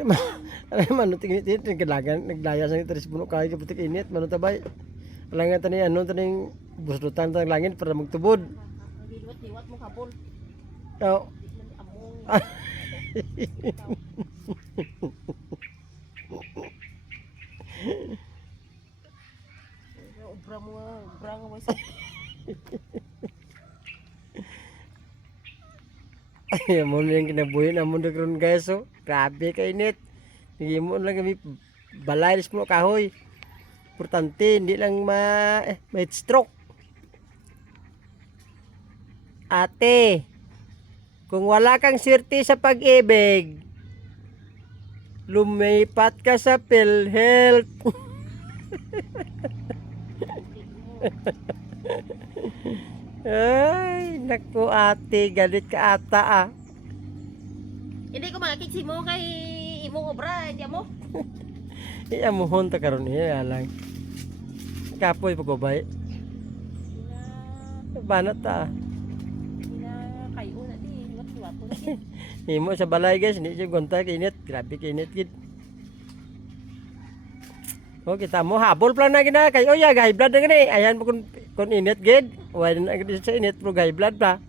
Ano tingit-tingit naglaya sa ito puno kayo kaputik init manutabay. Alangan tani ano taning busdutan tang langit para magtubod. Liwat mo kapon. Oh. Among. Obra nga mo isa. Ay, mo yung kinabuhi na mundo karon guys oh. Grabe ka init. Hindi mo lang kami balay mo kahoy. Importante hindi lang may stroke. Ate, kung wala kang swerte sa pag-ibig, lumipat ka sa PhilHealth. Ay, naku ate, galit ka ata ah. Hindi ko makikiksi mo kay imong obra, di mo. Iamuhon ta karon niya lang. Kapoy pagubay. Banat ta. Ina kayo na di, liwat po na di. Himo sa balay guys, hindi siya gonta kinit. Grabe kinit gid. Oh, kita mo habol plan na gina kay oya high blood na gani. Ayan mo kun init gid. Wala na gid sa init pro high blood pa.